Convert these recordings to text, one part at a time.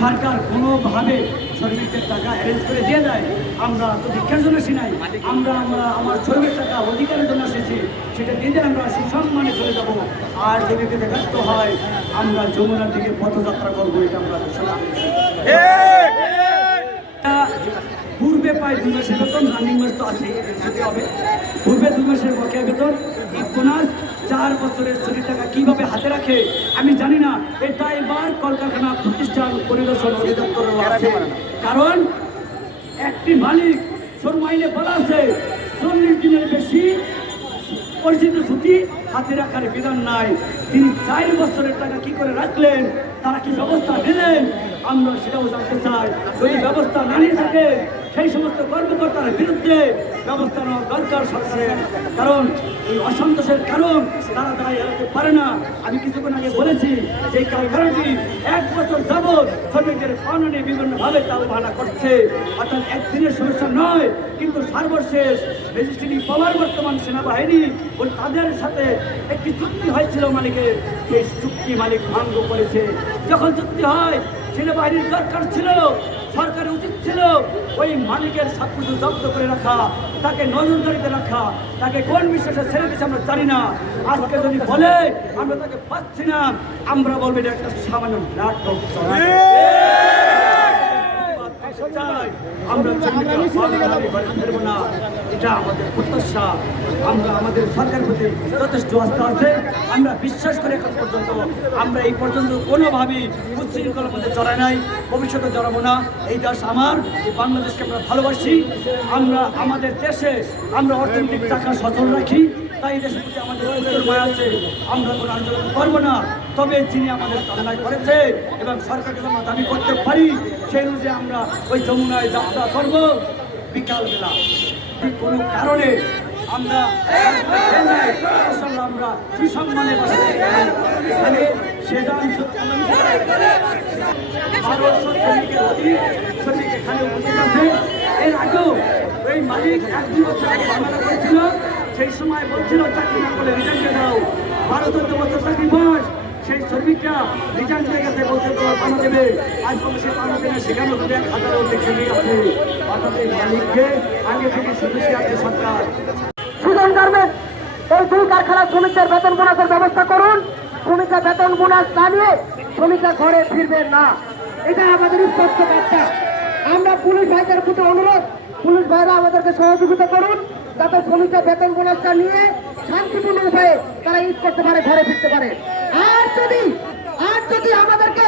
সরকার কোনোভাবে শ্রমিকদের টাকা অ্যারেঞ্জ করে দিয়ে দেয়। আমরা তো ভিক্ষার জন্য আসি নাই, আমরা আমার শ্রমিকের টাকা অধিকারের জন্য এসেছি, সেটা দিয়ে দিলে আমরা সুসম্মানে চলে যাব। আর যদি এতে ব্যর্থ হয় আমরা যমুনার দিকে পথযাত্রা করবো, এটা আমরা ঘোষণা করেছি। পূর্বে প্রায় 2 মাসের বেতন, রানিং মাস তো আছে, যেতে হবে। পূর্বে 2 মাসের বকেয়া বেতন, বোনাস, 4 বছরের ছুটির টাকা কিভাবে হাতে রাখে আমি জানি না। এটা এবার কলকারখানা প্রতিষ্ঠান পরিদর্শন অধিদপ্তর আছে, কারণ একটি মালিক শ্রম আইনে বলা আছে 40 দিনের বেশি পরিচিত ছুটি হাতে রাখার বিধান নাই। তিনি 4 বছরের টাকা কি করে রাখলেন, তারা কি ব্যবস্থা নিলেন, আমরা সেটাও জানতে চাই। যদি ব্যবস্থা না নিয়ে থাকে সেই সমস্ত কর্মকর্তার বিরুদ্ধে ব্যবস্থা নেওয়া দরকার সরকারের, কারণ এই অসন্তোষের কারণ তারা দায় এড়াতে পারে না। আমি কিছুক্ষণ আগে বলেছি যে কারখানাটি 1 বছর যাবৎ শ্রমিকদের পাওনা নিয়ে বিভিন্নভাবে তালবাহানা করছে, অর্থাৎ একদিনের সমস্যা নয়, কিন্তু সর্বশেষ রেজিস্ট্রি পাওয়ার বর্তমান সেনাবাহিনী ও তাদের সাথে একটি চুক্তি হয়েছিল মালিকের, এই চুক্তি মালিক ভঙ্গ করেছে। যখন চুক্তি হয় সেনাবাহিনীর দরকার ছিল, সরকারের উচিত ছিল ওই মালিকের সব কিছু জব্দ করে রাখা, তাকে নজরদারিতে রাখা, তাকে কোন বিশ্বাসে ছেড়ে দিচ্ছে আমরা জানি না। আজকে যদি বলে আমরা তাকে পাচ্ছি না, আমরা বলবো এটা একটা সামান্য নাটক। আমরা ফেরবো না, এটা আমাদের প্রত্যাশা। আমরা আমাদের সরকারের প্রতি যথেষ্ট আস্থা আছে, আমরা বিশ্বাস করি এখন পর্যন্ত আমরা এই পর্যন্ত কোনোভাবেই উচ্ছৃঙ্খলার মধ্যে জড়াই নাই, ভবিষ্যতে জড়াবো না। এই দেশ আমার, এই বাংলাদেশকে আমরা ভালোবাসি, আমরা আমাদের দেশে আমরা অর্থনৈতিক চাকা সচল রাখি, তাই দেশের প্রতি আমাদের উত্তর মায়া আছে। আমরা কোনো আন্দোলন করবো না, তবে যিনি আমাদের অন্যায় করেছে এবং সরকারকে আমরা দাবি করতে পারি সেই অনুযায়ী আমরা ওই যমুনায় যাত্রা করবো বিকালবেলা। কোনো কারণে আমরা আমরা সুসম্মানে এখানে উপস্থিত আছে। এর আগেও ওই মালিক 1-2 বছর আগে ঝামেলা করেছিল, সেই সময় বলছিল চাকরি না করে রিটার্ন দিয়ে দাও। 12-14 বছর চাকরি বয়স, সেই শ্রমিকরা রিটার্ন দিয়ে গেছে, বলছে তোমার পানা দেবে, আজ বলে সে পানা দেবে, সেখানেও 1,000 অধিক শ্রমিক আছে। অর্থাৎ এই মালিককে আগে থেকে সদস্য আছে সরকার। সুজন গার্মেন্টস এই 2 কারখানার শ্রমিকদের বেতন বোনাসের ব্যবস্থা করুন। শ্রমিকরা বেতন বোনাস না নিয়ে শ্রমিকরা ঘরে ফিরবেন না, এটা আমাদের স্পষ্ট বার্তা। আমরা পুলিশ ভাইদের প্রতি অনুরোধ, পুলিশ ভাইরা আমাদেরকে সহযোগিতা করুন যাতে শ্রমিকরা বেতন বোনাসটা নিয়ে শান্তিপূর্ণ উপায়ে তারা ঈদ করতে পারে, ঘরে ফিরতে পারে। আর যদি আমাদেরকে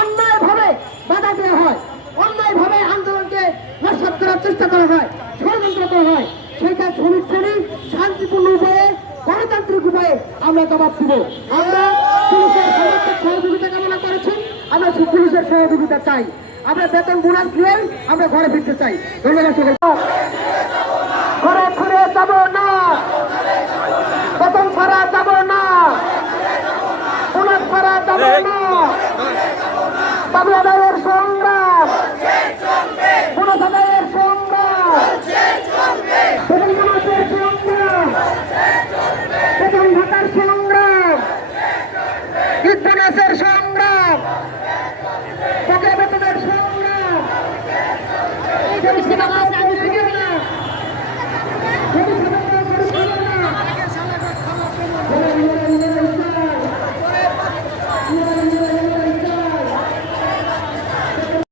অন্যায়ভাবে বাধা দেওয়া হয়, অন্যায়ভাবে আন্দোলনকে নস্যাৎ করার চেষ্টা করা হয়, ষড়যন্ত্র করা হয়, সেটা শ্রমিক শ্রেণী শান্তিপূর্ণ উপায়ে, গণতান্ত্রিক উপায়ে আমরা জবাব দিব। আমরা পুলিশের সমর্থক সহযোগিতা কামনা করেছি, আমরা পুলিশের সহযোগিতা চাই, আমরা বেতন বোনাস দিয়ে আমরা ঘরে ফিরতে চাই। ধন্যবাদ। ঘরে ফিরে যাব না, বেতন ছাড়া যাব না, বোনাস ছাড়া যাব না, দাবি আদায়ের সংগ্রাম, বোনাস আদায়ের সংগ্রাম।